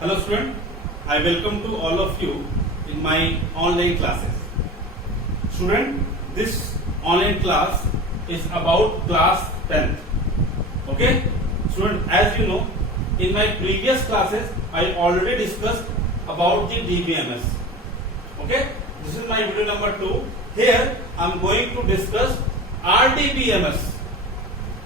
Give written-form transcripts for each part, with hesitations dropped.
Hello student, I welcome to all of you in my online classes. Student, this online class is about class 10th. Okay? Student, as you know, in my previous classes I already discussed about the DBMS. Okay? This is my video number 2. Here I am going to discuss RDBMS.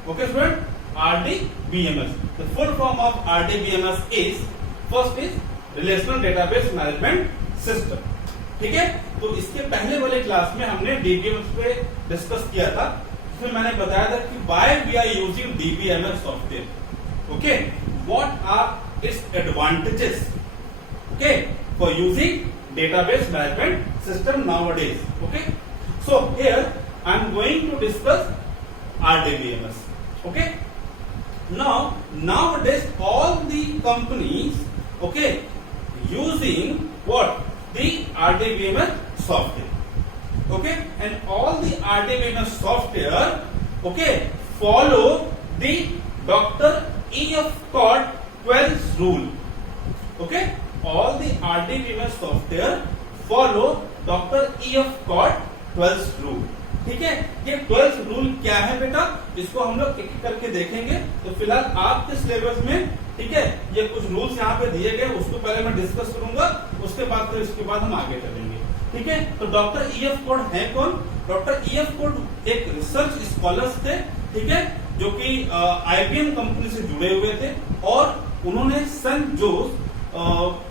Okay student? RDBMS. The full form of RDBMS is first is relational database management system. ठीक है, तो इसके पहले वाले class में हमने DBMS पे discuss किया था. इसमें मैंने बताया था कि why we are using DBMS software. Okay, what are its advantages okay for using database management system nowadays. Okay, so here I am going to discuss RDBMS. Okay, nowadays all the companies using what the RDBMS software. Okay, and all the RDBMS software follow the Dr. E.F. Codd 12 rule. Okay, all the RDBMS software follow Dr. E.F. Codd 12 rule. ठीक है, ये 12 rule क्या है बेटा, इसको हम लोग एक एक करके देखेंगे. तो फिलहाल आपके सिलेबस में ठीक है ये कुछ रूल्स यहाँ पे दिए गए, उसको पहले मैं डिस्कस करूंगा, उसके बाद फिर इसके बाद हम आगे चलेंगे. ठीक है, तो डॉक्टर E.F. कॉड है कौन? Doctor E.F. कॉड एक रिसर्च स्कॉलर्स थे. ठीक है, जो कि IBM कंपनी से जुड़े हुए थे और उन्होंने सन जोस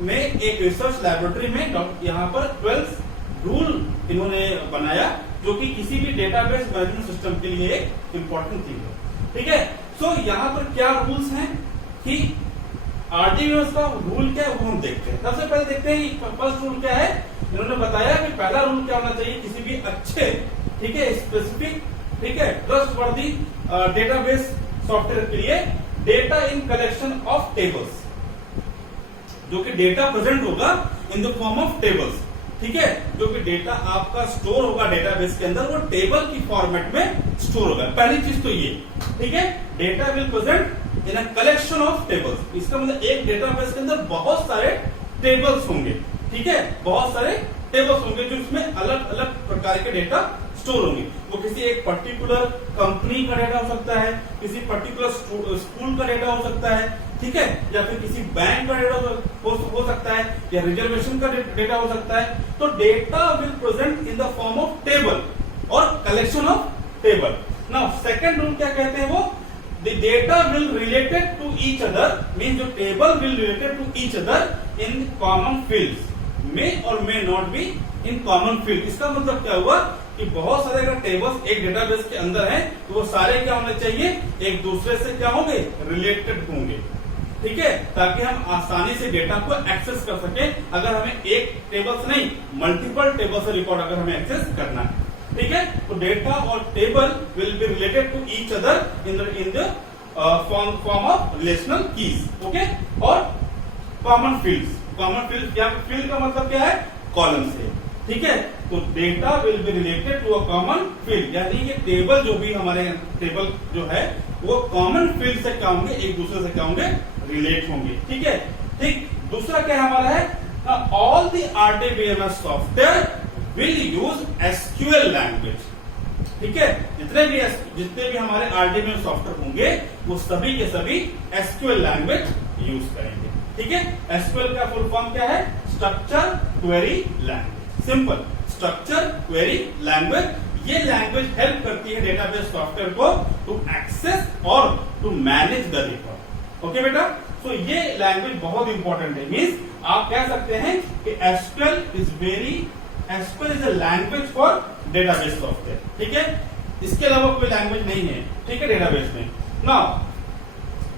में एक रिसर्च लैबोरेटरी में यहाँ पर 12 रूल इन्होंने बनाया, जो कि किसी भी डेटाबेस मैनेजमेंट सिस्टम के लिए एक इंपॉर्टेंट थिंग है. ठीक है, सो यहाँ पर क्या रूल्स हैं कि RDBMS का रूल क्या है वो हम देखते हैं. सबसे पहले देखते हैं कि फर्स्ट रूल क्या है. इन्होंने बताया कि पहला रूल क्या होना चाहिए किसी भी अच्छे ठीक है स्पेसिफिक ठीक है ट्रस्टवर्दी डेटाबेस सॉफ्टवेयर के लिए, data in collection of tables, जो कि डेटा प्रेजेंट होगा इन द फॉर्म ऑफ टेबल्स. ठीक है, जो कि डेटा आपका स्टोर होगा डेटाबेस के अंदर, वो टेबल की फॉर्मेट में स्टोर होगा. पहली चीज तो ये ठीक है, data will present in a collection of tables. इसका मतलब एक डेटाबेस के अंदर बहुत सारे टेबल्स होंगे. ठीक है, बहुत सारे टेबल्स होंगे जो इसमें अलग अलग प्रकार के डेटा स्टोर होंगे. वो किसी एक पर्टिकुलर कंपनी का डेटा हो सकता है, किसी पर्टिकुलर स्कूल का डेटा हो सकता है. ठीक है, या फिर किसी बैंक का डेटा हो सकता है, या रिजर्वेशन का डेटा हो सकता है. तो data will present in the form of table और collection of table. Now second rule क्या कहते हैं, वो the data will related to each other, mean जो table will related to each other in common fields, may or may not be in common field. इसका मतलब क्या हुआ कि बहुत सारे अगर टेबल्स एक डेटाबेस के अंदर हैं तो वो सारे क्या होने चाहिए, एक दूसरे से क्या होंगे, रिलेटेड होंगे. ठीक है, ताकि हम आसानी से डेटा को एक्सेस कर सके. अगर हमें एक टेबल से नहीं मल्टीपल टेबल से रिकॉर्ड अगर हमें एक्सेस करना है. ठीक है, तो डेटा और table will be related to each other in the form of relational keys. Okay, और कॉमन फील्ड्स. कॉमन फील्ड क्या, फील्ड का मतलब क्या है, कॉलम से. ठीक है, तो data will be related to a common field, यानी कि टेबल जो भी हमारे टेबल जो है वो कॉमन फील्ड से क्या होंगे, एक दूसरे से क्या होंगे, रिलेट होंगे. ठीक है, ठीक. दूसरा क्या हमारा है, all the RDBMS software will use SQL language. ठीक है, जितने भी हमारे RDBMS सॉफ्टवेयर होंगे वो सभी के सभी SQL लैंग्वेज यूज करेंगे. ठीक है, SQL का फुल फॉर्म क्या है, structure query language. Simple, structure query language. ये लैंग्वेज हेल्प करती है डेटाबेस सॉफ्टवेयर को टू एक्सेस और to manage the record. Okay बेटा, तो ये लैंग्वेज बहुत इंपॉर्टेंट है. मींस आप कह सकते हैं कि SQL is a language for database software. ठीक है, इसके अलावा कोई लैंग्वेज नहीं है. ठीक है, डेटाबेस में. नाउ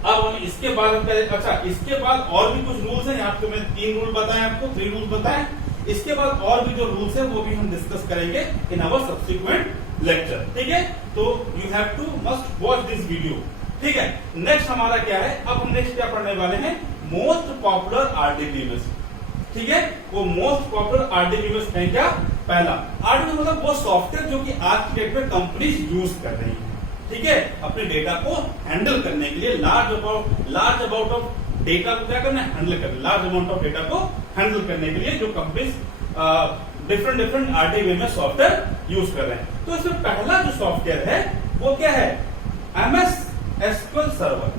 अब हम इसके बाद अच्छा इसके बाद और भी कुछ रूल्स हैं. आपको मैं 3 रूल बताए, आपको 3 रूल बताए. इसके बाद और भी जो रूल्स है वो भी हम डिस्कस करेंगे इन आवर सब्सिक्वेंट लेक्चर. ठीक है, तो you have to must watch this video. ठीक है, नेक्स्ट हमारा क्या है, अब हम नेक्स्ट क्या पढ़ने वाले हैं, मोस्ट पॉपुलर RDBMS. ठीक है, वो मोस्ट पॉपुलर RDBMS है क्या, पहला RDBMS मतलब वो सॉफ्टवेयर जो कि आज की डेट में कंपनीज यूज कर रही है. ठीक है, अपने डेटा को हैंडल करने के लिए लार्ज अमाउंट ऑफ डेटा को क्या करना है, हैंडल करना, लार्ज अमाउंट ऑफ डेटा को हैंडल करने के लिए जो companies different RDBMS software use कर रहे हैं। तो इसमें पहला जो सॉफ्टवेयर है वो क्या है, MS SQL सर्वर।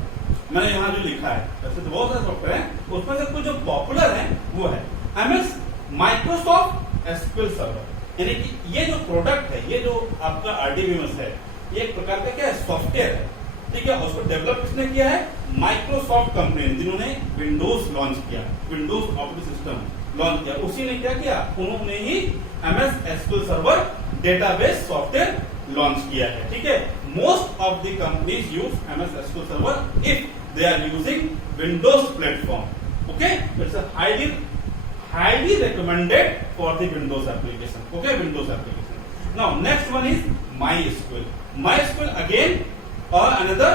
मैंने यहाँ जो लिखा है, वैसे तो बहुत सारे सॉफ्टवेयर हैं, उसमें से कुछ जो पॉपुलर है वो है MS माइक्रोसॉफ्ट SQL सर्वर। यानी कि ये जो प्रोडक्ट है, ये जो आपका RDBMS है, ये एक प्रकार का क्या है, सॉफ्टवेयर है, ठीक है। उसको डेवलप किसने किया है, माइक्रोसॉफ्ट कंपनी, जिन्होंने विंडोज लॉन्च किया, विंडोज ऑपरेटिंग सिस्टम लॉन्च किया, उसी ने क्या किया, उन्होंने ही MS SQL server database software launch किया है, ठीक है। Most of the companies use MS SQL server if they are using Windows platform, okay. It's a highly recommended for the Windows application, okay, Windows application. Now next one is MySQL. MySQL again another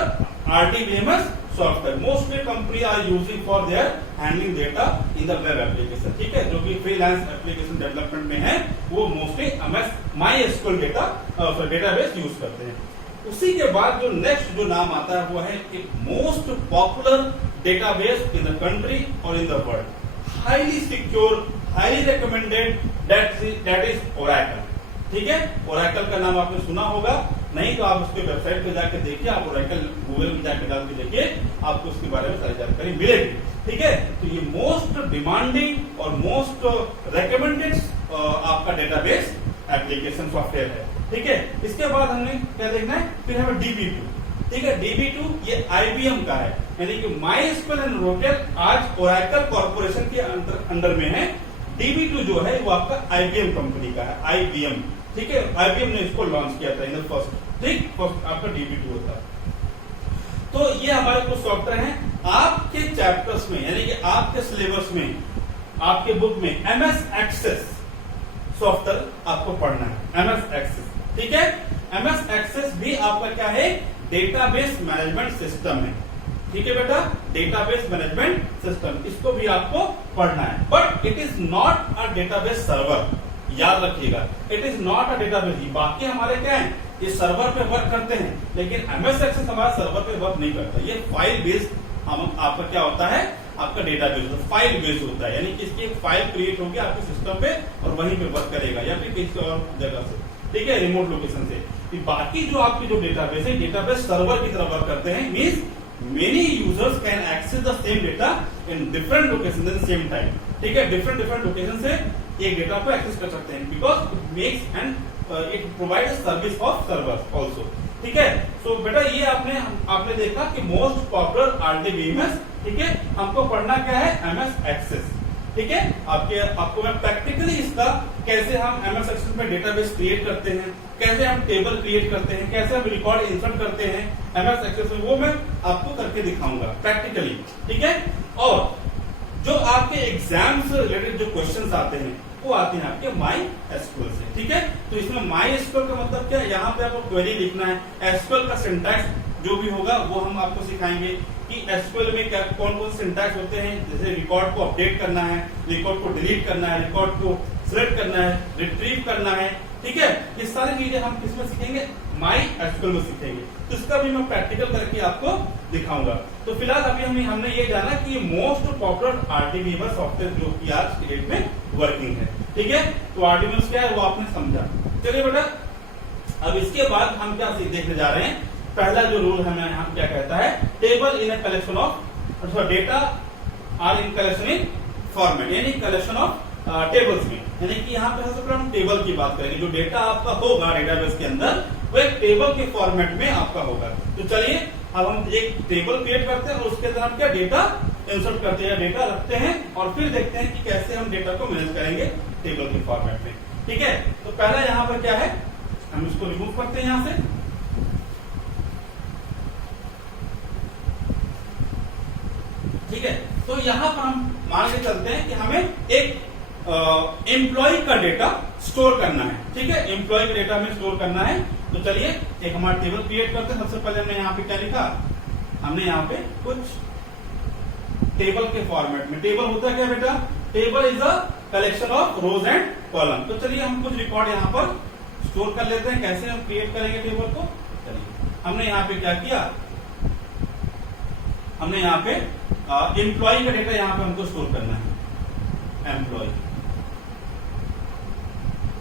RDBMS software. Mostly company are using for their handling data in the web application, ठीक है। जो कि freelance application development में है, वो mostly MySQL database use करते हैं। उसी के बाद जो नेक्स्ट जो नाम आता है वो है एक most popular database in the country और in the world, highly secure, highly recommended, that is Oracle, ठीक है। Oracle का नाम आपने सुना होगा, नहीं तो आप उसके वेबसाइट पे जाके देखिए, आप Oracle गूगल में जाके डाल के देखिए, आपको उसके बारे में सारी जानकारी मिलेगी, ठीक है। तो ये मोस्ट डिमांडिंग और मोस्ट रिकमेंडेड आपका डेटाबेस एप्लीकेशन सॉफ्टवेयर है, ठीक है। इसके बाद हमने क्या देखना है, फिर हमें DB2, ठीक है। DB2 ये IBM का है, यानी कि MySQL एंड Oracle आज Oracle कॉर्पोरेशन के अंडर में है। DB2 जो है वो आपका IBM कंपनी का है, IBM, ठीक है। IBM ने इसको लॉन्च किया था इन द फर्स्ट, ठीक, फर्स्ट आपका DB2 होता है। तो ये हमारे कुछ सॉफ्टवेयर हैं आपके चैप्टर्स में, यानी कि आपके सिलेबस में, आपके बुक में MS Access सॉफ्टवेयर आपको पढ़ना है, MS Access, ठीक है। MS Access भी आपका क्या है, डेटाबेस मैनेजमेंट सिस्टम है, ठीक है बेटा, डेटाबेस मैनेजमेंट सिस्टम, इसको भी आपको पढ़ना है। But it is not a database server, याद रखिएगा, it is not a database. बाकी हमारे क्या है, ये सर्वर पे वर्क करते हैं, लेकिन MS Access हमारा सर्वर पे वर्क नहीं करता। ये फाइल बेस्ड आपका क्या होता है, आपका डेटाबेस फाइल बेस्ड होता है, यानी कि इसकी एक फाइल क्रिएट होगी आपके सिस्टम पे और वहीं पे वर्क करेगा, या फिर किसी और जगह से, ठीक है, रिमोट लोकेशन से। बाकी जो आपकी जो डेटाबेस है, डेटाबेस सर्वर की तरह वर्क करते हैं, means many users can access the same data in different location at same time, ठीक है। डिफरेंट लोकेशन से एक डेटा को एक्सेस कर सकते हैं, because it makes and it provide service of server also, ठीक है। सो बेटा ये आपने देखा कि मोस्ट पॉपुलर RDBMS, ठीक है। हमको पढ़ना क्या है, MS Access, ठीक है। आपको मैं प्रैक्टिकली इसका कैसे हम MS Access में डेटाबेस क्रिएट करते हैं, कैसे हम टेबल क्रिएट करते हैं, कैसे हम रिकॉर्ड इंसर्ट करते हैं MS Access में, वो मैं आपको करके दिखाऊंगा प्रैक्टिकली, ठीक है। और जो आपके एग्जाम से रिलेटेड जो क्वेश्चंस आते हैं वो आते हैं आपके MySQL से, ठीक है। तो इसमें MySQL का मतलब क्या है, यहाँ पे आपको क्वेरी लिखना है, SQL का सिंटैक्स जो भी होगा वो हम आपको सिखाएंगे कि SQL में क्या कौन कौन से सिंटैक्स होते हैं, जैसे रिकॉर्ड को अपडेट करना है, रिकॉर्ड को डिलीट करना है, रिकॉर्ड को सिलेक्ट करना है, रिट्रीव करना है, ठीक है। ये सारी चीजें हम किसमें सीखेंगे, MySQL में सीखेंगे। तो इसका भी मैं प्रैक्टिकल करके आपको दिखाऊंगा। तो फिलहाल अभी हमने ये जाना कि ये मोस्ट पॉपुलर RDBMS सॉफ्टवेयर जो कि आज की डेट में वर्किंग है, ठीक है। तो RDBMS क्या है वो आपने समझा। चलिए बेटा, अब इसके बाद हम क्या देखने जा रहे हैं, पहला जो रूल हमें यहाँ क्या कहता है, table in a collection of data are in collection in format, यानी कलेक्शन ऑफ टेबल्स में, यानी कि यहाँ पे सबसे पहले हम टेबल की बात करेंगे। जो डेटा आपका होगा डेटाबेस के अंदर वो एक टेबल के फॉर्मेट में आपका होगा। तो चलिए अब हम एक टेबल क्रिएट करते हैं और उसके अंदर हम क्या डेटा इंसर्ट करते हैं, डेटा रखते हैं और फिर देखते हैं कि कैसे हम डेटा को मैनेज करेंगे टेबल के फॉर्मेट में, ठीक है। तो पहला यहाँ पर क्या है, हम इसको रिमूव करते हैं यहाँ से, ठीक है। तो यहाँ पर हम मान के चलते हैं कि हमें एक एम्प्लॉय का डेटा स्टोर करना है, ठीक है। एम्प्लॉय का डेटा हमें स्टोर करना है। तो चलिए एक हमारा टेबल क्रिएट करते हैं। सबसे पहले हमने यहाँ पे क्या लिखा, हमने यहाँ पे कुछ टेबल के फॉर्मेट में, टेबल होता है क्या बेटा, table is a collection of rose and column. तो चलिए हम कुछ रिकॉर्ड यहाँ पर स्टोर कर लेते हैं। कैसे हम क्रिएट करेंगे टेबल को, चलिए हमने यहाँ पे क्या किया, हमने यहाँ पे एम्प्लॉय का डेटा यहाँ पे हमको स्टोर करना है, एम्प्लॉय।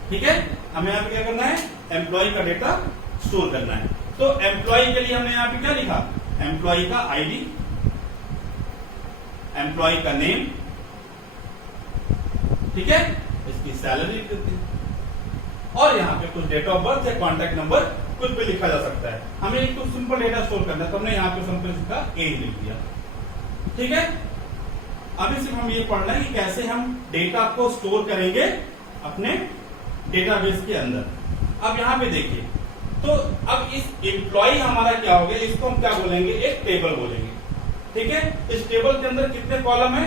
ठीक है, हमें यहाँ पे क्या करना है, एम्प्लॉय का डेटा स्टोर करना है। तो एम्प्लॉय के लिए हमने यहाँ पे क्या लिखा, एम्प्लॉय का आईडी, एम्प्लॉय का नेम, ठीक है, इसकी सैलरी लिख देते हैं, और यहाँ पे कुछ डेट ऑफ बर्थ या कॉन्टैक्ट नंबर कुछ भी लिखा जा सकता है। हमें एक तो सिंपल डेटा स्टोर करना है, तो हमने यहाँ पे सिंपल लिखा एज लिख दिया। ठीक है, अभी सिर्फ हम ये पढ़ना है कि कैसे हम डेटा को स्टोर करेंगे अपने डेटाबेस के अंदर। अब यहाँ पे देखिए, तो अब इस एम्प्लॉय हमारा क्या हो गया, इसको हम क्या बोलेंगे, एक टेबल बोलेंगे। ठीक है, इस टेबल के अंदर कितने कॉलम है,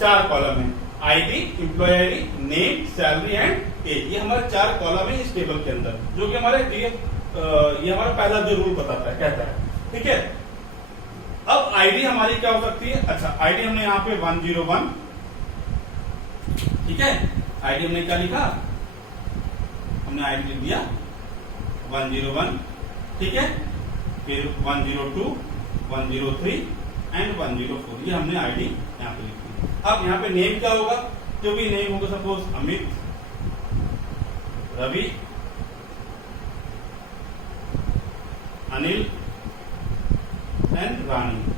4 कॉलम है, ID, employee ID, name, salary and age. ये हमारे 4 कॉलम है इस टेबल के अंदर, जो कि हमारे ये हमारा पहला जो रूल बताता है, कहता है। ठीक है, अब आईडी हमारी क्या हो सकती है, अच्छा आईडी हमने यहाँ पे 101, ठीक है, आईडी हमने क्या लिखा, हमने आईडी लिख दिया 101, ठीक है, फिर 102, 103 एंड 104, ये हमने आईडी यहाँ पे लिखी। अब यहाँ पे नेम क्या होगा, जो भी नेम होगा, सपोज अमित, रवि, अनिल एंड रानी,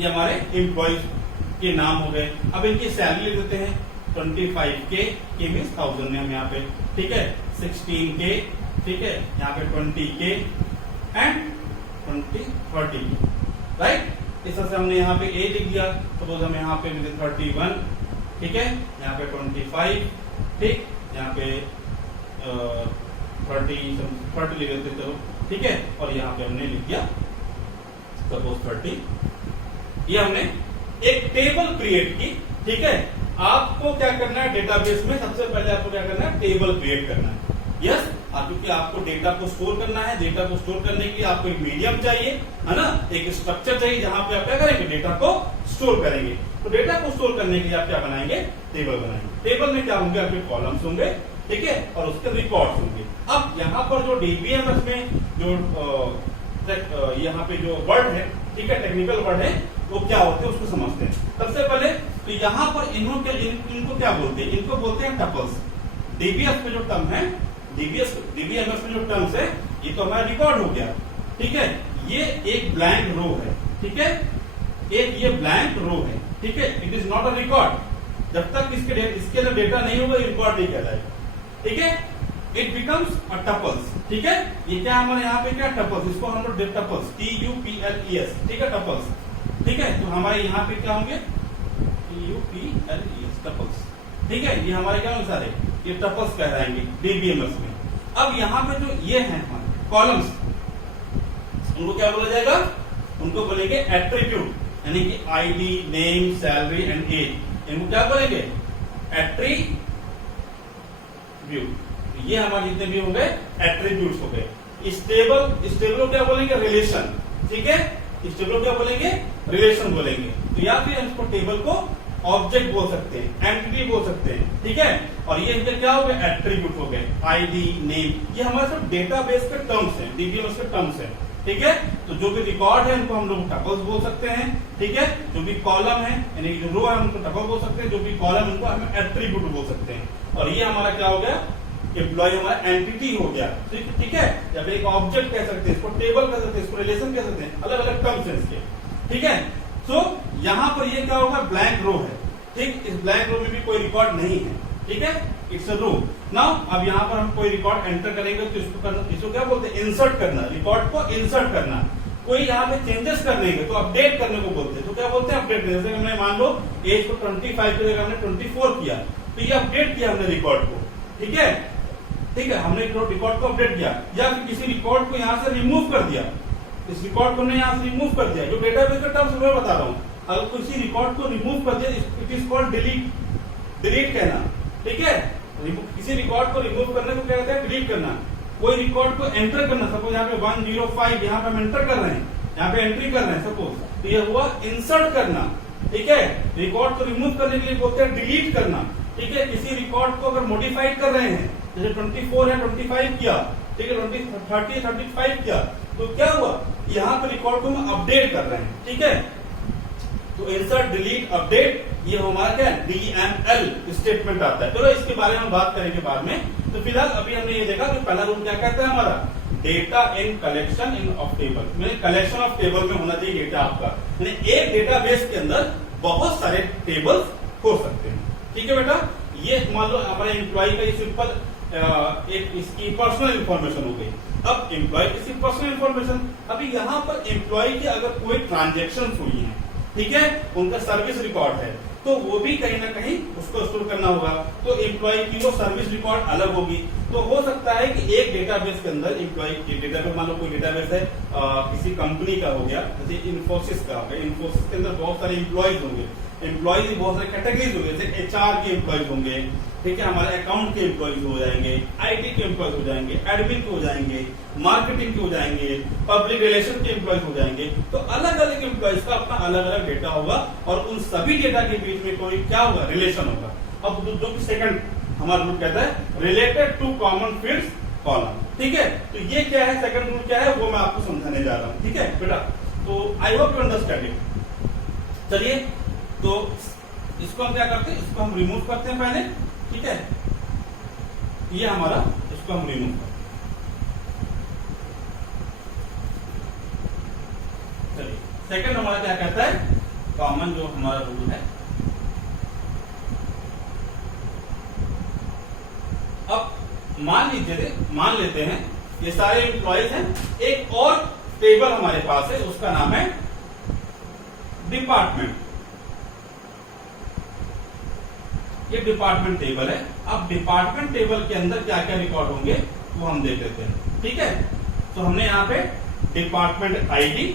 ये हमारे एम्प्लॉय के नाम हो गए। अब इनकी सैलरी लिख देते हैं 25K, के मीन्स 1000 में हम यहाँ पे, ठीक है, 16K, ठीक है, यहाँ पे 20K एंड 30K, राइट। इस तरह से हमने यहाँ पे एज लिख दिया, सपोज हम यहाँ पे 31, ठीक है, यहाँ पे 25, ठीक, यहाँ पे 30 लिख देते चलो, ठीक है, और यहाँ पे हमने लिख दिया सपोज 30। ये हमने एक टेबल क्रिएट की। ठीक है, आपको क्या करना है, डेटाबेस में सबसे पहले आपको क्या करना है, टेबल क्रिएट करना है। यस, क्योंकि आपको डेटा को स्टोर करना है, डेटा को स्टोर करने के लिए आपको एक मीडियम चाहिए, है ना, एक स्ट्रक्चर चाहिए जहां पे आप क्या करेंगे, डेटा को स्टोर करेंगे। तो डेटा को स्टोर करने के लिए आप क्या बनाएंगे, टेबल बनाएंगे। टेबल में क्या होंगे, आपके कॉलम्स होंगे, ठीक है, और उसके रिकॉर्ड्स होंगे। अब यहाँ पर जो डीबीएमएस में जो यहाँ पे जो वर्ड है, ठीक है, टेक्निकल वर्ड है, वो क्या होते हैं उसको समझते हैं। सबसे पहले तो यहाँ पर इनको क्या बोलते हैं, इनको बोलते हैं टपल्स। डीबीएस में जो टर्म है, डीबीएमएस में जो टर्म्स है, ये तो हमारा रिकॉर्ड हो गया। ठीक है, ये एक ब्लैंक रो है, ठीक है, एक ये ब्लैंक रो है, ठीक है, it is not a record. जब तक इसके अंदर डेटा नहीं होगा, रिकॉर्ड नहीं कहलाएगा। ठीक है, इट बिकम्स अ टपल्स। ठीक है, ये क्या हमारे यहाँ पे क्या टपल्स, इसको हम लोग टपल्स, TUPLES, ठीक है, टपल्स। ठीक है, तो हमारे यहाँ पे क्या होंगे, TUPLES, टपल्स। ठीक है, ये हमारे क्या होंगे सारे, ये टपल्स कहलाएंगे डीबीएमएस में। अब यहाँ पे जो ये हैं कॉलम्स, उनको क्या बोला जाएगा, उनको बोलेंगे एट्रीब्यूट, यानी कि ID, name, salary and age, इनको क्या बोलेंगे, एट्रीब्यूट। ये हमारे जितने भी हो गए एट्रीब्यूट्स हो गए। स्टेबल को क्या बोलेंगे, रिलेशन। ठीक है, स्टेबल को क्या बोलेंगे, रिलेशन बोलेंगे। तो या फिर हम इसको टेबल को ऑब्जेक्ट बोल सकते हैं, एंटिटी बोल सकते हैं। ठीक है, और ये इनके क्या हो गए, एट्रीब्यूट हो गए, आईडी, नेम, ये हमारे सब डेटाबेस के टर्म्स हैं, डीबीएमएस के टर्म्स हैं। ठीक है, तो जो भी रिकॉर्ड है उनको हम लोग टपल्स बोल सकते हैं। ठीक है, जो भी कॉलम है यानी जो रो है उनको टपल बोल सकते हैं, जो भी कॉलम उनको हम एट्रीब्यूट बोल सकते हैं। और ये हमारा क्या हो गया, एम्प्लॉय हमारा एंटिटी हो गया। ठीक है, जब एक ऑब्जेक्ट कह सकते हैं, इसको टेबल कह सकते हैं, इसको रिलेशन कह सकते हैं, अलग अलग टर्म्स हैं इसके। ठीक है, तो यहाँ पर ये क्या होगा, ब्लैंक रो है। ठीक, इस ब्लैंक रो में भी कोई रिकॉर्ड नहीं है। ठीक है, इट्स अ रो। नाउ अब यहाँ पर हम कोई रिकॉर्ड एंटर करेंगे तो इसको क्या बोलते हैं, इंसर्ट करना, रिकॉर्ड को इंसर्ट करना। कोई यहाँ पे चेंजेस करने के तो अपडेट करने को बोलते हैं। तो क्या बोलते हैं, अपडेट। जैसे हमने मान लो एज को 25 की जगह हमने 24 किया, तो ये अपडेट किया हमने रिकॉर्ड को। ठीक है, ठीक है, हमने रिकॉर्ड को अपडेट किया, या फिर किसी रिकॉर्ड को यहाँ से रिमूव कर दिया। इस रिकॉर्ड को हमने यहाँ से रिमूव कर दिया, जो डेटाबेस का टर्म्स मैं बता रहा हूँ। अगर किसी रिकॉर्ड को रिमूव कर दिया, इट इज कॉल्ड डिलीट कहना। ठीक है, किसी रिकॉर्ड को रिमूव करने को क्या कहते हैं, डिलीट करना। कोई रिकॉर्ड को एंटर करना, सपोज यहाँ पे 105 यहाँ पे हम एंटर कर रहे हैं, यहाँ पे एंट्री कर रहे हैं सपोज, तो ये हुआ इंसर्ट करना। ठीक है, रिकॉर्ड को रिमूव करने के लिए बोलते हैं डिलीट करना। ठीक है, किसी रिकॉर्ड को अगर मॉडिफाइड कर रहे हैं, जैसे 24 है 25 किया, ठीक है, 30 35 किया, तो क्या हुआ, यहाँ पे रिकॉर्ड को हम अपडेट कर रहे हैं, ठीक है। तो इंसर्ट डिलीट अपडेट ये हमारा क्या DML स्टेटमेंट आता है। चलो इसके बारे में हम बात करेंगे बाद में। तो फिलहाल अभी हमने ये देखा कि पहला रूल क्या कहता है हमारा, data in collection in of table, यानी कलेक्शन ऑफ टेबल में होना चाहिए डेटा आपका, यानी एक डेटाबेस के अंदर बहुत सारे टेबल्स हो सकते हैं, ठीक है बेटा। ये मान लो हमारे एम्प्लॉय का सिंपल एक इसकी पर्सनल इंफॉर्मेशन हो गई। अब एम्प्लॉय की सिर्फ पर्सनल इंफॉर्मेशन, अभी यहाँ पर एम्प्लॉय की अगर कोई ट्रांजेक्शन हुई है, ठीक है, उनका सर्विस रिकॉर्ड है, तो वो भी कहीं ना कहीं उसको स्टोर करना होगा। तो एम्प्लॉय की वो सर्विस रिकॉर्ड अलग होगी। तो हो सकता है कि एक डेटाबेस के अंदर एम्प्लॉय की डेटाबेस, मान लो कोई डेटाबेस है किसी कंपनी का हो गया, जैसे इन्फोसिस का हो गया, इन्फोसिस के अंदर बहुत सारे एम्प्लॉयज होंगे, एम्प्लॉयज बहुत सारे कैटेगरीज होंगे, जैसे HR के एम्प्लॉयज होंगे, ठीक है, हमारे अकाउंट के एम्प्लॉयज हो जाएंगे, IT के एम्प्लॉयज हो जाएंगे, एडमिन के हो जाएंगे, मार्केटिंग के हो जाएंगे, पब्लिक रिलेशन के एम्प्लॉयज हो जाएंगे। तो अलग अलग एम्प्लॉयज का अपना अलग अलग डेटा होगा और उन सभी डेटा के बीच में कोई क्या होगा, रिलेशन होगा। अब जो कि सेकंड हमारा रूल कहता है related to common fields column, ठीक है। तो ये क्या है, सेकंड रूल क्या है वो मैं आपको समझाने जा रहा हूँ, ठीक है बेटा। तो I hope you understand it. चलिए तो इसको हम क्या करते हैं, इसको हम रिमूव करते हैं पहले, ठीक है। ये हमारा, इसको हम रिमूव करते हैं। चलिए सेकंड हमारा क्या कहता है, कॉमन जो हमारा रूल है। अब मान लेते हैं ये सारे एम्प्लॉयज हैं, एक और टेबल हमारे पास है, उसका नाम है डिपार्टमेंट। ये डिपार्टमेंट टेबल है। अब डिपार्टमेंट टेबल के अंदर क्या क्या रिकॉर्ड होंगे वो हम देख लेते हैं, ठीक है। तो हमने यहां पे department ID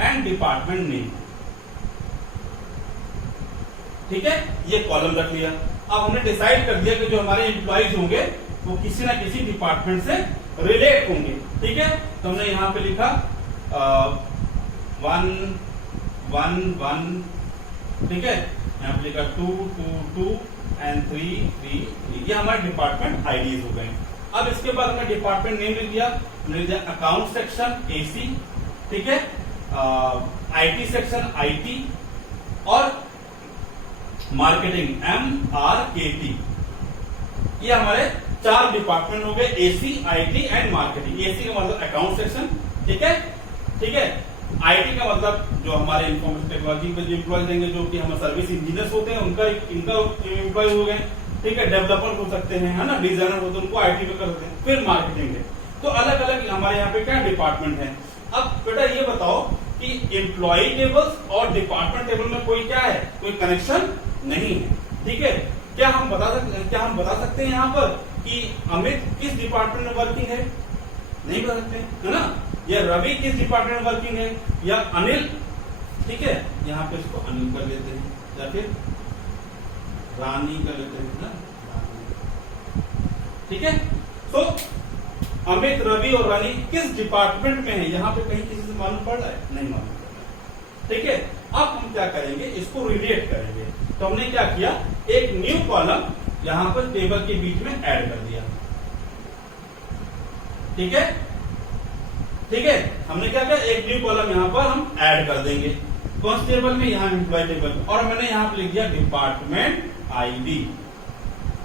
and department name, ठीक है, ये कॉलम रख लिया। अब हमने डिसाइड कर दिया कि जो हमारे एम्प्लॉयज होंगे वो किसी ना किसी डिपार्टमेंट से रिलेट होंगे, ठीक है। तो हमने यहां पे लिखा 1 ठीक है, यहाँ पे लिखा 2 2 2 एंड 3 3 3, ये हमारे डिपार्टमेंट आईडीज हो गए। अब इसके बाद हमने डिपार्टमेंट नेम लिख दिया, हमने लिख दिया अकाउंट सेक्शन AC, ठीक है, IT सेक्शन IT और मार्केटिंग MRKT। ये हमारे 4 डिपार्टमेंट हो गए, AC IT and marketing. AC का मतलब अकाउंट सेक्शन, ठीक है, ठीक है। IT का मतलब जो हमारे इंफॉर्मेशन टेक्नोलॉजी पे जो एम्प्लॉय देंगे, जो कि हमारे सर्विस इंजीनियर्स होते हैं, इनका एम्प्लॉय हो गए, ठीक है। डेवलपर हो सकते हैं, है ना, डिजाइनर होते हैं, उनको IT पे करते हैं। फिर मार्केटिंग है। तो अलग अलग हमारे यहाँ पे क्या डिपार्टमेंट है। अब बेटा ये बताओ कि एम्प्लॉय टेबल्स और डिपार्टमेंट टेबल में कोई क्या है, कोई कनेक्शन नहीं है, ठीक है। क्या हम बता सकते हैं यहाँ पर कि अमित किस डिपार्टमेंट में वर्किंग है? नहीं बता सकते, है ना। या रवि किस डिपार्टमेंट में वर्किंग है, या अनिल, ठीक है, यहाँ पे इसको अनिल कर लेते हैं, या फिर रानी कर लेते हैं ना, ठीक है। तो अमित, रवि और रानी किस डिपार्टमेंट में है, यहाँ पे कहीं किसी से मालूम पड़ रहा है? नहीं मालूम पड़ रहा है, ठीक है। अब हम क्या करेंगे, इसको रिलेट करेंगे। तो हमने क्या किया, एक न्यू कॉलम यहां पर टेबल के बीच में ऐड कर दिया, ठीक है, ठीक है। हमने क्या किया, एक न्यू कॉलम यहां पर हम ऐड कर देंगे, कौन से टेबल में, यहां एम्प्लॉय टेबल, और मैंने यहां पर लिख दिया डिपार्टमेंट आईडी,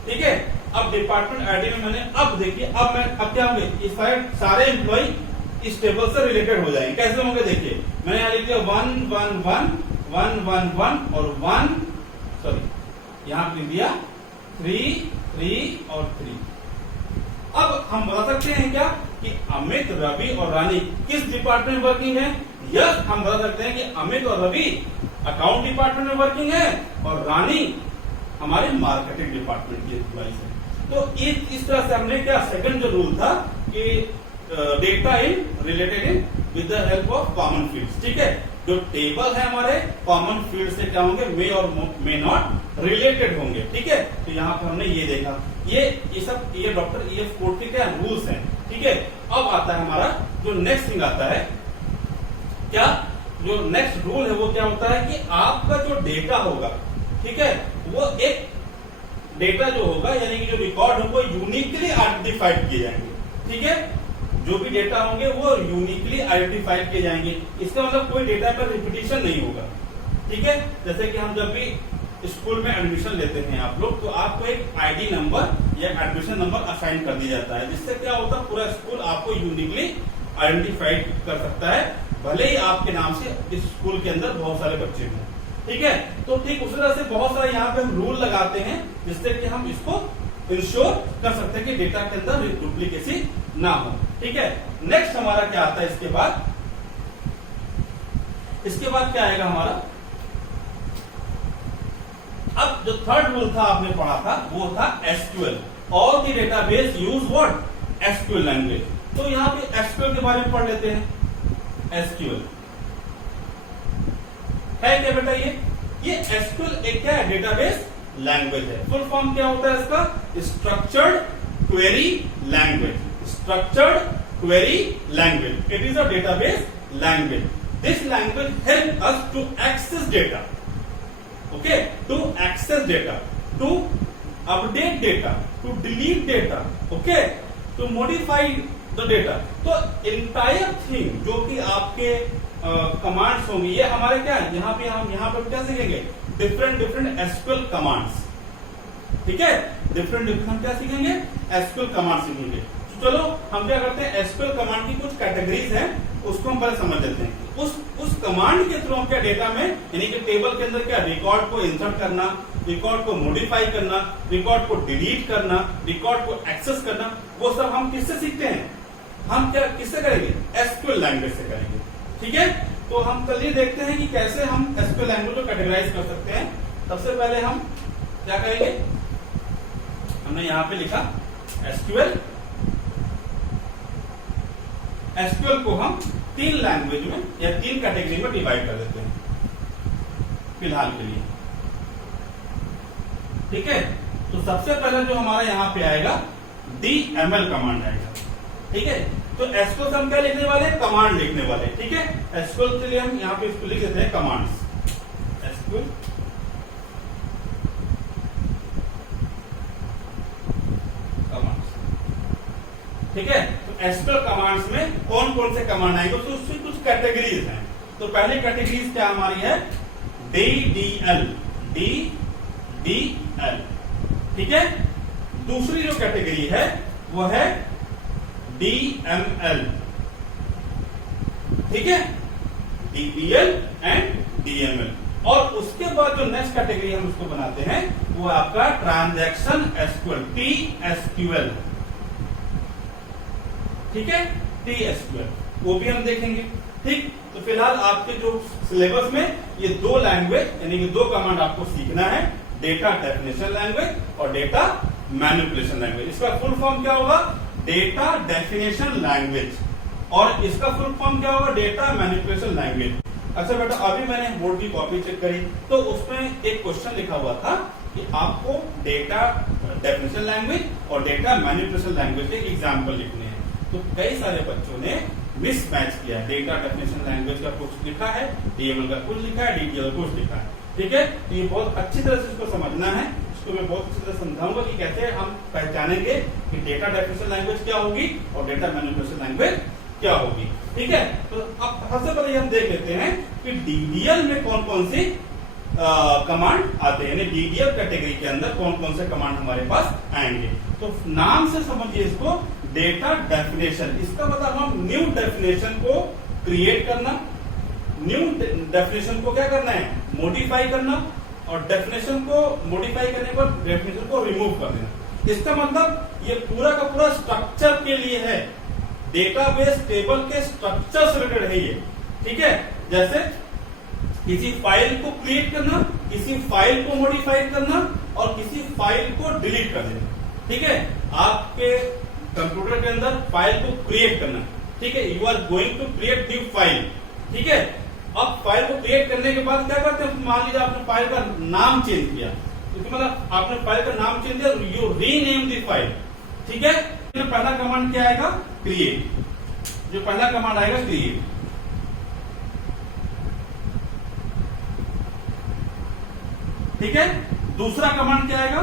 ठीक है। अब डिपार्टमेंट आईडी में मैंने, अब देखिए, अब क्या होंगे, इस सारे एम्प्लॉय इस टेबल से रिलेटेड हो जाएंगे। कैसे होंगे देखिए, मैंने यहां लिख दिया 1 1 1 1 1 1 और 1, सॉरी यहां पर लिख दिया 3 3 और 3। अब हम बता सकते हैं क्या कि अमित, रवि और रानी किस डिपार्टमेंट में वर्किंग है? यस, हम बता सकते हैं कि अमित और रवि अकाउंट डिपार्टमेंट में वर्किंग है और रानी हमारे मार्केटिंग डिपार्टमेंट की एम्प्लॉइज है। तो इस तरह से हमने क्या, सेकंड जो रूल था कि data in related in with the help of common fields, ठीक है। जो टेबल है हमारे कॉमन फील्ड से क्या होंगे, मे और मे नॉट रिलेटेड होंगे, ठीक है। तो यहाँ पर हमने ये देखा, ये सब ये डॉक्टर EF कोड के क्या रूल्स हैं, ठीक है। अब आता है हमारा जो नेक्स्ट थिंग आता है, क्या जो नेक्स्ट रूल है वो क्या होता है कि आपका जो डेटा होगा, ठीक है, वो एक डेटा जो होगा यानी कि जो रिकॉर्ड होगा यूनिकली आइडेंटिफाइड किए जाएंगे। ठीक है, जो भी डेटा होंगे वो यूनिकली आइडेंटिफाइड किए जाएंगे। इसका मतलब कोई डेटा पर रिपीटिशन नहीं होगा। ठीक है, जैसे कि हम जब भी स्कूल में एडमिशन लेते हैं आप लोग, तो आपको एक आईडी नंबर या एडमिशन नंबर असाइन कर दिया जाता है, जिससे क्या होता है पूरा स्कूल आपको यूनिकली आइडेंटिफाइड कर सकता है, भले ही आपके नाम से इस स्कूल के अंदर बहुत सारे बच्चे हों। ठीक है, तो ठीक उसी तरह से बहुत सारे यहाँ पे हम रूल लगाते हैं जिससे कि हम इसको इंश्योर कर सकते हैं कि डेटा के अंदर डुप्लीकेसी ना हो। ठीक है, नेक्स्ट हमारा क्या आता है इसके बाद? इसके बाद क्या आएगा हमारा? अब जो थर्ड रूल था आपने पढ़ा था वो था SQL. All the database use what? SQL language. तो यहाँ पे एसक्यूएल के बारे में पढ़ लेते हैं। एसक्यूएल है क्या बेटा? ये एसक्यूएल एक क्या है? डेटाबेस लैंग्वेज है। फुल फॉर्म क्या होता है इसका? Structured query language. Structured query language, it is a database language. This language help us to access data, okay, to access data, to update data, to delete data, okay, to modify the data। तो entire thing जो कि आपके commands होंगे, ये हमारे क्या है, यहाँ पे हम यहाँ पर क्या सीखेंगे? Different SQL commands. ठीक है, डिफरेंट हम क्या सीखेंगे? एसक्यूएल कमांड सीखेंगे। तो चलो हम क्या करते हैं, एसक्यूएल कमांड की कुछ कैटेगरीज हैं, उसको हम पहले समझ लेते हैं। उस कमांड के थ्रू हम क्या डेटा में यानी कि टेबल के अंदर क्या रिकॉर्ड को इंसर्ट करना, रिकॉर्ड को मॉडिफाई करना, रिकॉर्ड को डिलीट करना, रिकॉर्ड को एक्सेस करना, वो सब हम किससे सीखते हैं? हम क्या किससे करेंगे? एसक्यूएल लैंग्वेज से करेंगे। ठीक है, तो हम चलिए देखते हैं कि कैसे हम एसक्यूएल लैंग्वेज को कैटेगराइज कर सकते हैं। सबसे पहले हम क्या करेंगे? हमने यहां पे लिखा एसक्यूएल। एसक्यूएल को हम 3 लैंग्वेज में या 3 कैटेगरी में डिवाइड कर देते हैं फिलहाल के लिए। ठीक है, तो सबसे पहले जो हमारा यहां पे आएगा डीएमएल कमांड आएगा। ठीक है, तो एसक्यूएल से हम क्या लिखने वाले हैं? कमांड लिखने वाले। ठीक है, एसक्यूएल के लिए हम यहां पे इसको लिख देते हैं कमांड्स। SQL commands. ठीक है, एसक्यूएल कमांड्स में कौन कौन से कमांड आएंगे? तो उसकी कुछ कैटेगरीज हैं। तो पहली कैटेगरीज क्या हमारी है? डीडीएल। डीडीएल। ठीक है, दूसरी जो कैटेगरी है वो है डीएमएल। ठीक है, डीडीएल एंड डीएमएल। और उसके बाद जो नेक्स्ट कैटेगरी हम उसको बनाते हैं वो आपका ट्रांजैक्शन एसक्यूएल, टीएसक्यूएल। ठीक है, टीएसक्यूएल, वो भी हम देखेंगे। ठीक, तो फिलहाल आपके जो सिलेबस में ये 2 लैंग्वेज यानी कि 2 कमांड आपको सीखना है, डेटा डेफिनेशन लैंग्वेज और डेटा मैनिपुलेशन लैंग्वेज। इसका फुल फॉर्म क्या होगा? डेटा डेफिनेशन लैंग्वेज, और इसका फुल फॉर्म क्या होगा? Data manipulation language. अच्छा बेटा, अभी मैंने बोर्ड की कॉपी चेक करी तो उसमें एक क्वेश्चन लिखा हुआ था कि आपको डेटा डेफिनेशन लैंग्वेज और डेटा मैनिपुलेशन लैंग्वेज के एग्जाम्पल लिखने हैं। तो कई सारे बच्चों ने मिसमैच किया। डेटा डेफिनेशन लैंग्वेज का कुछ लिखा है, डीएमएल का कुछ लिखा है, डीडीएल का कुछ लिखा है। ठीक है, तो ये बहुत अच्छी तरह से इसको समझना है। इसको मैं बहुत अच्छी तरह समझाऊंगा कि कैसे हम पहचानेंगे कि डेटा डेफिनेशन लैंग्वेज क्या होगी और डेटा मैनिपुलेशन लैंग्वेज क्या होगी। ठीक है, तो अब सबसे पहले हम देख लेते हैं कि डीडीएल में कौन कौन सी कमांड आते हैं, यानी डीडीएल कैटेगरी के अंदर कौन कौन से कमांड हमारे पास आएंगे। तो नाम से समझिए इसको, डेटा डेफिनेशन। इसका मतलब हम न्यू डेफिनेशन को क्रिएट करना, न्यू डेफिनेशन को क्या करना है? मॉडिफाई करना, और डेफिनेशन को मॉडिफाई करने पर डेफिनेशन को रिमूव कर देना। इसका मतलब ये पूरा का पूरा स्ट्रक्चर के लिए है, डेटाबेस टेबल के स्ट्रक्चर से रिलेटेड है ये। ठीक है, जैसे किसी फाइल को क्रिएट करना, किसी फाइल को मॉडिफाई करना और किसी फाइल को डिलीट कर देना। ठीक है, आपके कंप्यूटर के अंदर फाइल को क्रिएट करना। ठीक है, you are going to create new file. ठीक है, अब फाइल को क्रिएट करने के बाद क्या करते हैं? मान लीजिए आपने फाइल का नाम चेंज किया, तो मतलब आपने फाइल का नाम चेंज किया, यू रीनेम द फाइल। ठीक है, तो पहला कमांड क्या आएगा? क्रिएट। जो पहला कमांड आएगा क्रिएट। ठीक है, दूसरा कमांड क्या आएगा?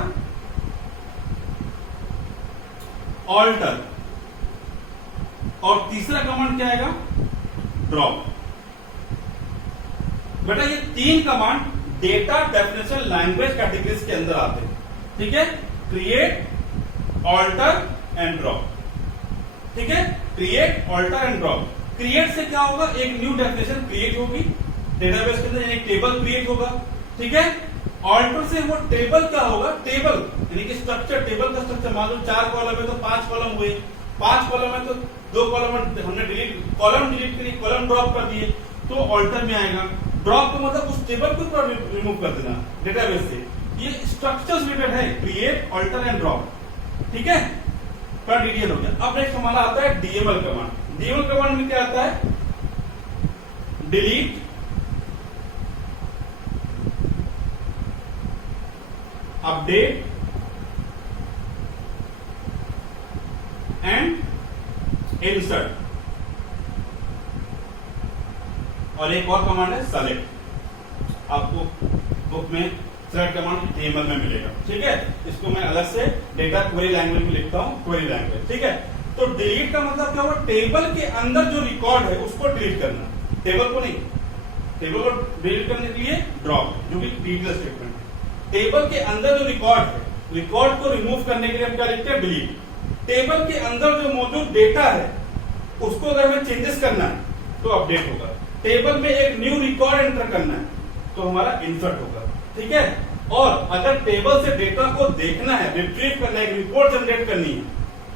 ऑल्टर, और तीसरा कमांड क्या आएगा, ड्रॉप। बेटा ये तीन command data definition language categories के अंदर आते हैं, ठीक है। क्रिएट, ऑल्टर एंड ड्रॉप, ठीक है। Create, alter and drop. Create से क्या होगा, एक न्यू डेफिनेशन क्रिएट होगी डेटाबेस के अंदर, एक टेबल क्रिएट होगा, ठीक है। ऑल्टर से वो टेबल क्या होगा, टेबल यानी कि स्ट्रक्चर, टेबल का स्ट्रक्चर मान लो 4 कॉलम है तो 5 कॉलम हुए, 5 कॉलम है तो 2 कॉलम हमने डिलीट, कॉलम डिलीट करी, कॉलम ड्रॉप कर दिए तो ऑल्टर में आएगा। ड्रॉप का मतलब उस टेबल को रिमूव कर देना डेटाबेस से। ये स्ट्रक्चर्स रिलेटेड है, क्रिएट, ऑल्टर एंड ड्रॉप, ठीक है। थोड़ा डिटेल हो गया। अब नेक्स्ट हमारा आता है डीएमएल कमांड। डीएमएल कमांड में क्या आता है, डिलीट, अपडेट एंड इंसर्ट, और एक और कमांड है सेलेक्ट। आपको बुक में सेलेक्ट कमांड डीएमएल में मिलेगा, ठीक है। इसको मैं अलग से डेटा क्वेरी लैंग्वेज में लिखता हूं, क्वेरी लैंग्वेज, ठीक है। तो डिलीट का मतलब क्या हुआ, टेबल के अंदर जो रिकॉर्ड है उसको डिलीट करना, टेबल को नहीं। टेबल को डिलीट करने के लिए ड्रॉप, जो कि डिलीट स्टेटमेंट है। टेबल के अंदर जो रिकॉर्ड है, रिकॉर्ड को रिमूव करने के लिए हम क्या लिखते हैं, डिलीट। टेबल के अंदर जो मौजूद डेटा है उसको अगर हमें चेंजेस करना है तो अपडेट होगा। टेबल में एक न्यू रिकॉर्ड एंटर करना है तो हमारा इंसर्ट होगा, ठीक है। और अगर टेबल से डेटा को देखना है, रिट्रीव करना है, रिपोर्ट जनरेट करनी है,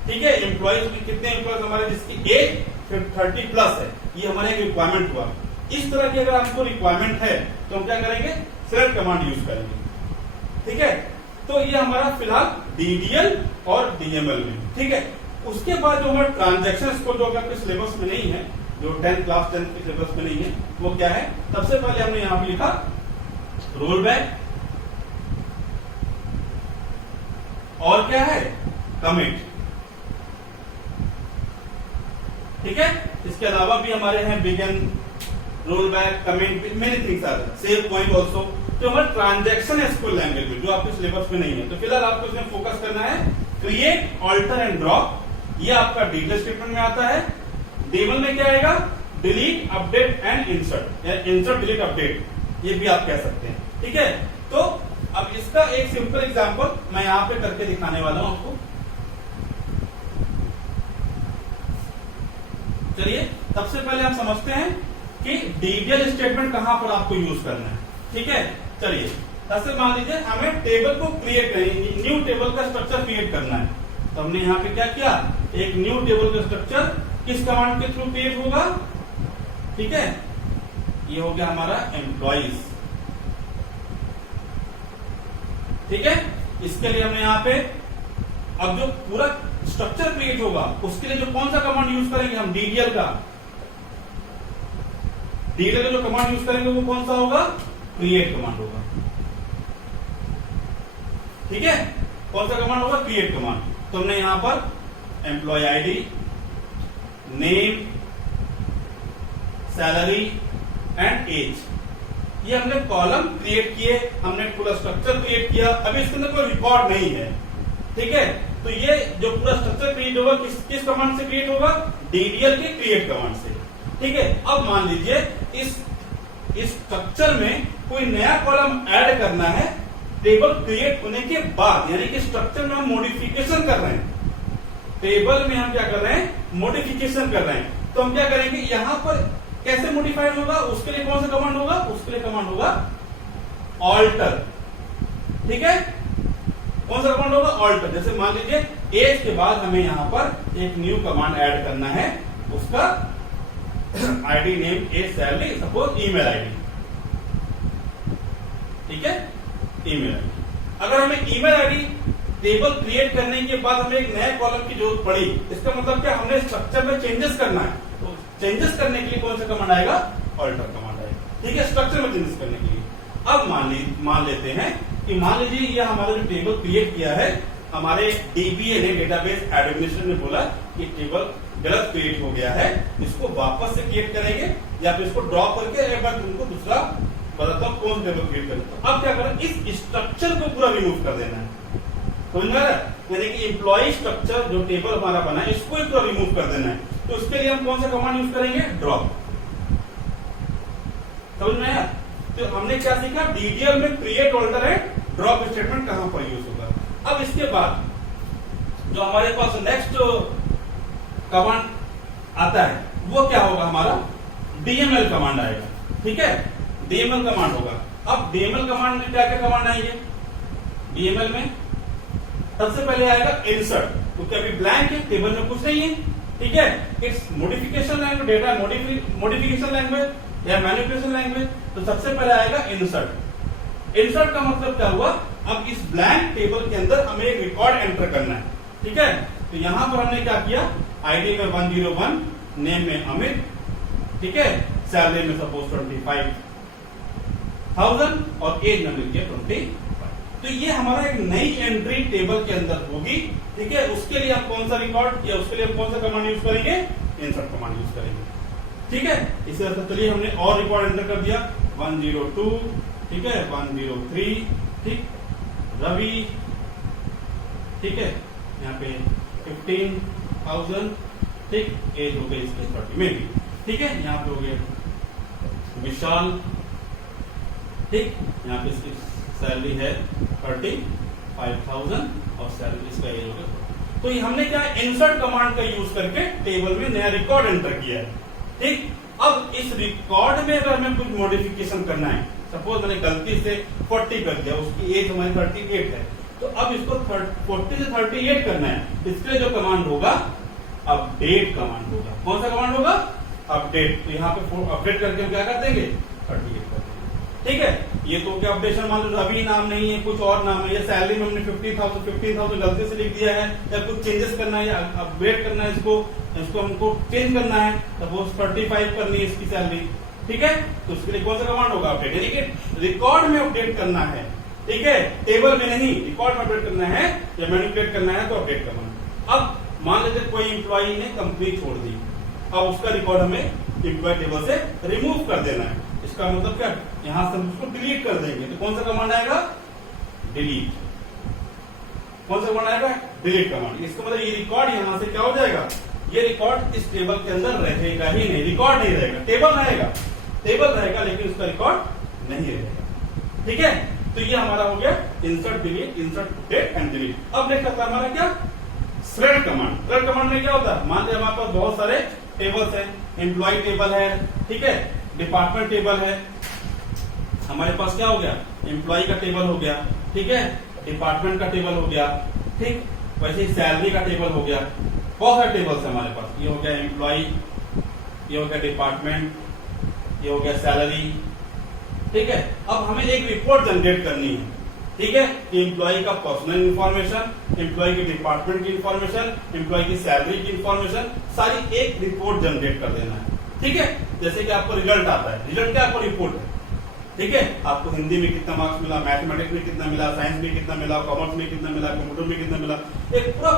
ठीक है। एम्प्लॉयज कितने एम्प्लॉयज हमारे जिसकी एज 30 प्लस है, ये हमारा एक रिक्वायरमेंट हुआ। इस तरह की अगर आपको रिक्वायरमेंट है तो हम क्या करेंगे, सेलेक्ट कमांड यूज करेंगे, ठीक है। तो ये हमारा फिलहाल डीडीएल और डीएमएल में, ठीक है। उसके बाद जो हमारे ट्रांजेक्शन को, जो आपके सिलेबस में नहीं है, जो 10th क्लास 10th के सिलेबस में नहीं है, वो क्या है, सबसे पहले हमने यहां पे लिखा रोल बैक, और क्या है, कमिट, ठीक है। इसके अलावा भी हमारे हैं begin, roll back, commit, many things are, save point also. जो हमारा ट्रांजेक्शन है स्कूल लैंग्वेज में, जो आपके सिलेबस में नहीं है, तो फिलहाल आपको इसमें फोकस करना है क्रिएट, ऑल्टर एंड ड्रॉप। ये आपका डिटेल स्टेटमेंट में आता है। डीएमएल में क्या आएगा, delete, update and insert, insert, delete, update, ये भी आप कह सकते हैं, ठीक है। तो अब इसका एक सिंपल एग्जांपल मैं यहां पे करके दिखाने वाला हूं आपको। चलिए सबसे पहले हम समझते हैं कि डीडीएल स्टेटमेंट कहां पर आपको यूज करना है, ठीक है। चलिए सबसे मान लीजिए हमें टेबल को क्रिएट करनी, न्यू टेबल का स्ट्रक्चर क्रिएट करना है, तो हमने यहाँ पे क्या किया, एक न्यू टेबल का स्ट्रक्चर किस कमांड के थ्रू क्रिएट होगा, ठीक है। ये हो गया हमारा एम्प्लॉइज, ठीक है। इसके लिए हमने यहाँ पे अब जो पूरा स्ट्रक्चर क्रिएट होगा उसके लिए जो कौन सा कमांड यूज करेंगे हम, डीडीएल का। डीडीएल का जो कमांड यूज करेंगे वो कौन सा होगा, क्रिएट कमांड होगा, ठीक है। कौन सा कमांड होगा, क्रिएट कमांड। तो हमने यहां पर employee ID, name, salary and age, ये हमने कॉलम क्रिएट किए, हमने पूरा स्ट्रक्चर क्रिएट किया। अभी इसके अंदर कोई रिकॉर्ड नहीं है, ठीक है। तो ये जो पूरा स्ट्रक्चर क्रिएट होगा किस कमांड से क्रिएट होगा, डीडीएल के क्रिएट कमांड से, ठीक है। अब मान लीजिए इस स्ट्रक्चर में कोई नया कॉलम ऐड करना है टेबल क्रिएट होने के बाद, यानी कि स्ट्रक्चर में हम मॉडिफिकेशन कर रहे हैं, टेबल में हम क्या कर रहे हैं, मॉडिफिकेशन कर रहे हैं। तो हम क्या करेंगे, यहां पर कैसे मॉडिफाइड होगा, उसके लिए कौन सा कमांड होगा, उसके लिए कमांड होगा ऑल्टर, ठीक है। कौन सा कमांड होगा, ऑल्टर। जैसे मान लीजिए एज के बाद हमें यहां पर एक न्यू कमांड ऐड करना है, उसका ID, name, age, salary, suppose email ID, ठीक है, ईमेल आईडी। अगर हमें ईमेल आईडी टेबल क्रिएट करने के बाद हमें एक नए कॉलम की जरूरत पड़ी, इसका मतलब क्या, हमने स्ट्रक्चर में चेंजेस करना है, तो चेंजेस करने के लिए कौन सा कमांड आएगा, ऑल्टर कमांड आएगा, ठीक है, स्ट्रक्चर में चेंजेस करने के लिए। अब मान लेते हैं कि मान लीजिए ये हमारा जो टेबल क्रिएट किया है, हमारे डीबीए ने, डेटाबेस एडमिनिस्ट्रेटर ने बोला कि टेबल गलत क्रिएट हो गया है, इसको वापस से क्रिएट करेंगे या फिर इसको ड्रॉप करके एक बार तुमको दूसरा बताता हूं कौन टेबल क्रिएट करें। तो अब क्या करें, इस स्ट्रक्चर को पूरा रिमूव कर देना है, समझ में आ रहा है? यानी कि एम्प्लॉय स्ट्रक्चर जो टेबल हमारा बना है इसको एक तो रिमूव कर देना है, तो उसके लिए हम कौन सा कमांड यूज करेंगे? ड्रॉप। समझ में आया? तो हमने क्या सीखा? डीडीएल में create, alter and drop statement कहां पर यूज होगा। अब इसके बाद जो हमारे पास नेक्स्ट कमांड आता है वो क्या होगा? हमारा डीएमएल कमांड आएगा। ठीक है, डीएमएल कमांड होगा। अब डीएमएल कमांड में क्या क्या कमांड आएंगे? डीएमएल में सबसे पहले आएगा इंसर्ट, क्योंकि अभी ब्लैंक है, टेबल में कुछ नहीं है। ठीक है, it's modification language, data modification language या मैनिपुलेशन लैंग्वेज। तो सबसे पहले आएगा इंसर्ट। इंसर्ट का मतलब क्या हुआ? अब इस ब्लैंक टेबल के अंदर हमें एक रिकॉर्ड एंटर करना है। ठीक है, तो यहां पर हमने क्या किया? आईडी में 101, नेम में अमित, ठीक है, सैलरी में सपोज 25,000 और एज में मिल गया 25। तो ये हमारा एक नई एंट्री टेबल के अंदर होगी। ठीक है, उसके लिए हम कौन सा रिकॉर्ड या उसके लिए हम कौन सा कमांड यूज करेंगे? इंसर्ट कमांड यूज करेंगे। ठीक है, इसी तरह से चलिए हमने और रिकॉर्ड एंटर कर दिया 102, ठीक है, 103, ठीक, रवि, ठीक है, यहाँ पे 15,000, ठीक, एज हो गई इसके 30 में भी। ठीक है, यहाँ पे हो गया विशाल, ठीक, यहाँ पे इसकी सैलरी है 35,000 और सैलरी इसका एज हो गया। तो ये हमने क्या इंसर्ट कमांड का यूज करके टेबल में नया रिकॉर्ड एंटर किया है। ठीक, अब इस रिकॉर्ड में अगर हमें कुछ मॉडिफिकेशन करना है, सपोज मैंने गलती से 40 कर दिया, उसकी एज हमारी 38 है, तो अब इसको 40 से 38 करना है। इसके लिए जो कमांड होगा अपडेट कमांड होगा। कौन सा कमांड होगा? अपडेट। तो यहाँ पे अपडेट करके हम क्या कर देंगे? 38 कर देंगे। ठीक है, ये तो क्या अपडेशन, मान लो अभी नाम नहीं है, कुछ और नाम है, या सैलरी में हमने 15,000 गलती से लिख दिया है, या कुछ चेंजेस करना है या अपडेट करना है, इसको हमको चेंज करना है, सपोज 35 करनी है इसकी सैलरी। ठीक है, तो उसके लिए कौन सा कमांड होगा? अपडेट। यानी कि रिकॉर्ड में अपडेट करना है। ठीक है, टेबल में नहीं, रिकॉर्ड में अपडेट करना है या मैनिपुलेट करना है तो अपडेट कमांड। अब मान लेते कोई इंप्लॉई ने कंपनी छोड़ दी, अब उसका रिकॉर्ड हमें इंप्लॉय टेबल से रिमूव कर देना है। इसका मतलब क्या? यहां से हम उसको डिलीट कर देंगे, तो कौन सा कमांड आएगा? डिलीट। कौन सा कमांड आएगा? Delete command. इसका मतलब ये रिकॉर्ड यहां से क्या हो जाएगा? ये रिकॉर्ड इस टेबल के अंदर रहेगा ही नहीं, रिकॉर्ड नहीं रहेगा, टेबल रहेगा लेकिन उसका रिकॉर्ड नहीं रहेगा। ठीक है, तो ये हमारा हो गया insert, delete, insert, update and delete. अब नेक्स्ट आता है हमारा क्या? Thread command. थ्रेड कमांड में क्या होता है? मान लीजिए हमारे पास बहुत सारे टेबल्स हैं, एम्प्लॉय टेबल है, ठीक है, डिपार्टमेंट टेबल है, हमारे पास क्या हो गया? एम्प्लॉय का टेबल हो गया, ठीक है, डिपार्टमेंट का टेबल हो गया, ठीक, वैसे ही सैलरी का टेबल हो गया। बहुत सारे टेबल्स है हमारे पास। ये हो गया एम्प्लॉय, ये हो गया डिपार्टमेंट, ये हो गया सैलरी। ठीक है, अब हमें एक रिपोर्ट जनरेट करनी है। ठीक है, एम्प्लॉय का पर्सनल इंफॉर्मेशन, एम्प्लॉय के डिपार्टमेंट की इंफॉर्मेशन, एम्प्लॉय की सैलरी की इंफॉर्मेशन, सारी एक रिपोर्ट जनरेट कर देना है। ठीक है, जैसे कि आपको रिजल्ट आता है, रिजल्ट क्या? आपको रिपोर्ट है। ठीक है, आपको हिंदी में कितना मार्क्स मिला, मैथमेटिक्स में कितना मिला, साइंस में कितना मिला, कॉमर्स में कितना मिला, कंप्यूटर में कितना मिला, एक पूरा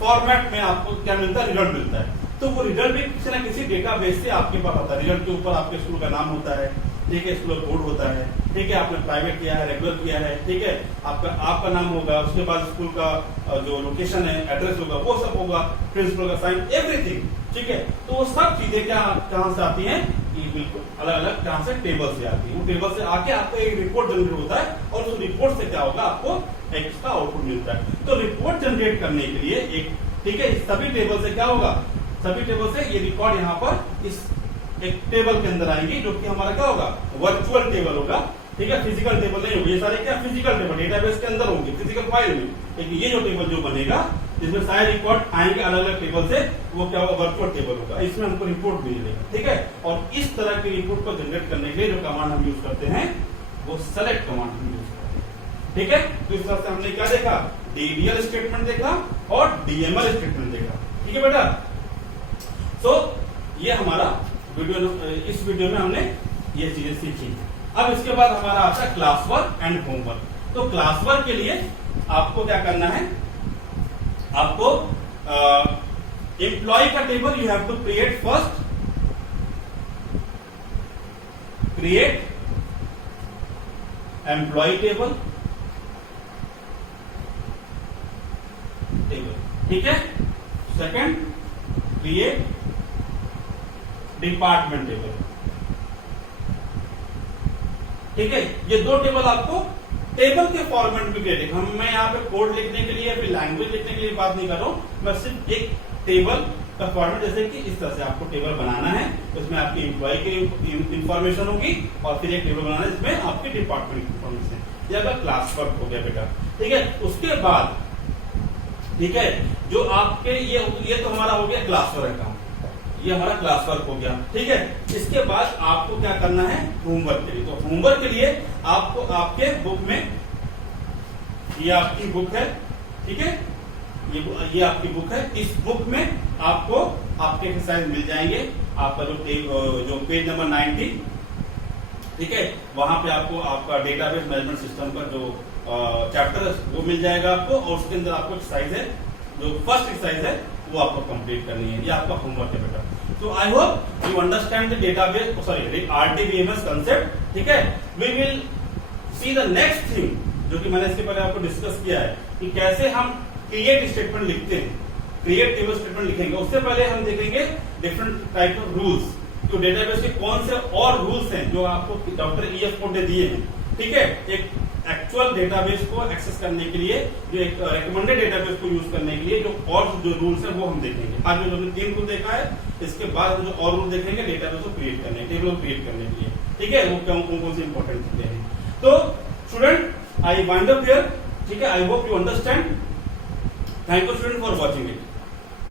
फॉर्मेट में आपको क्या मिलता है? रिजल्ट मिलता है। तो वो रिजल्ट भी किसी ना किसी डेटाबेस से आपके पास आता है। रिजल्ट के ऊपर आपके स्कूल का नाम होता है, ठीक है, स्कूल कोड होता है, ठीक है, आपने प्राइवेट किया है, रेगुलर किया है, ठीक है, आपका नाम होगा, उसके बाद स्कूल का जो लोकेशन है, एड्रेस होगा, वो सब होगा, प्रिंसिपल का साइन, एवरीथिंग। ठीक है, तो वो सब चीजें क्या कहां से आती हैं? ये बिल्कुल अलग अलग कहां से? टेबल से आती है। वो टेबल से आके आपको एक रिपोर्ट जनरेट होता है और उस रिपोर्ट से क्या होगा? आपको एक इसका आउटपुट मिलता है। तो रिपोर्ट जनरेट करने के लिए एक, ठीक है, सभी टेबल से क्या होगा? सभी टेबल से ये रिकॉर्ड यहाँ पर इस एक टेबल के अंदर आएंगे, जो कि हमारा क्या होगा? वर्चुअल टेबल होगा। ठीक है, फिजिकल टेबल नहीं होगी। ये सारे क्या? फिजिकल टेबल डेटाबेस के अंदर होंगे, फिजिकल फाइल में। लेकिन ये जो टेबल जो बनेगा, जिसमें सारे रिकॉर्ड आएंगे अलग अलग टेबल से, वो क्या होगा? वर्चुअल टेबल होगा। इसमें हमको रिपोर्ट मिलेगा। ठीक है, और इस तरह की रिपोर्ट को जनरेट करने के लिए जो कमांड हम यूज करते हैं वो सेलेक्ट कमांड हम यूज करते हैं। ठीक है, तो इस तरह से हमने क्या देखा? डीडीएल स्टेटमेंट देखा और डीएमएल स्टेटमेंट देखा। ठीक है बेटा, तो ये हमारा वीडियो, इस वीडियो में हमने ये चीजें सीखी। अब इसके बाद हमारा आता है क्लास वर्क एंड होमवर्क। तो क्लास वर्क के लिए आपको क्या करना है? आपको एम्प्लॉय का table you have to create first, create employ table, ठीक है। Second, create department table. ठीक है, ये दो टेबल आपको टेबल के फॉर्मेट में क्रिएट। हम मैं यहाँ पे कोड लिखने के लिए फिर लैंग्वेज लिखने के लिए बात नहीं कर रहा हूं, मैं सिर्फ एक टेबल का फॉर्मेट, जैसे कि इस तरह से आपको टेबल बनाना है, उसमें आपकी एम्प्लॉय की इंफॉर्मेशन होगी और फिर एक टेबल बनाना है जिसमें आपके डिपार्टमेंट की इंफॉर्मेशन। ये आपका क्लास वर्क हो गया बेटा। ठीक है, उसके बाद ठीक है, जो आपके ये तो हमारा हो गया क्लास वर्क का, ये हमारा क्लास वर्क हो गया। ठीक है, इसके बाद आपको क्या करना है होमवर्क के लिए। तो होमवर्क के लिए आपको आपके बुक में, ये आपकी बुक है, ठीक है, ये आपकी बुक है। इस बुक में आपको आपके एक्सरसाइज मिल जाएंगे। आपका जो पेज नंबर 90, ठीक है, वहां पे आपको आपका डेटाबेस मैनेजमेंट सिस्टम का जो चैप्टर है वो मिल जाएगा आपको, और उसके अंदर आपको एक्सरसाइज है, जो फर्स्ट एक्सरसाइज है वो आपको कंप्लीट करनी है। ये आपका होमवर्क है बेटा। तो I hope you understand the database, sorry RDBMS concept. ठीक है, we will see the next thing जो कि मैंने इसके पहले आपको डिस्कस किया है कि कैसे हम क्रिएट स्टेटमेंट लिखते हैं, क्रिएट टेबल स्टेटमेंट लिखेंगे। उससे पहले हम देखेंगे डिफरेंट टाइप ऑफ रूल्स, तो डेटाबेस के कौन से और रूल्स हैं जो आपको डॉक्टर EF कोड ने दिए हैं। ठीक है, एक एक्चुअल डेटाबेस को एक्सेस करने के लिए, जो एक रिकमेंडेड डेटाबेस को यूज करने के लिए जो रूल्स हैं वो हम देखेंगे। आज जो हमने 3 रूल देखा है, इसके बाद हम जो और रूल देखेंगे डेटाबेस को क्रिएट करने, टेबल को क्रिएट करने के लिए। ठीक है, वो कौन से इंपॉर्टेंट चीजें हैं। तो student, I wind up here. ठीक है, आई hope you understand. Thank you student for watching it.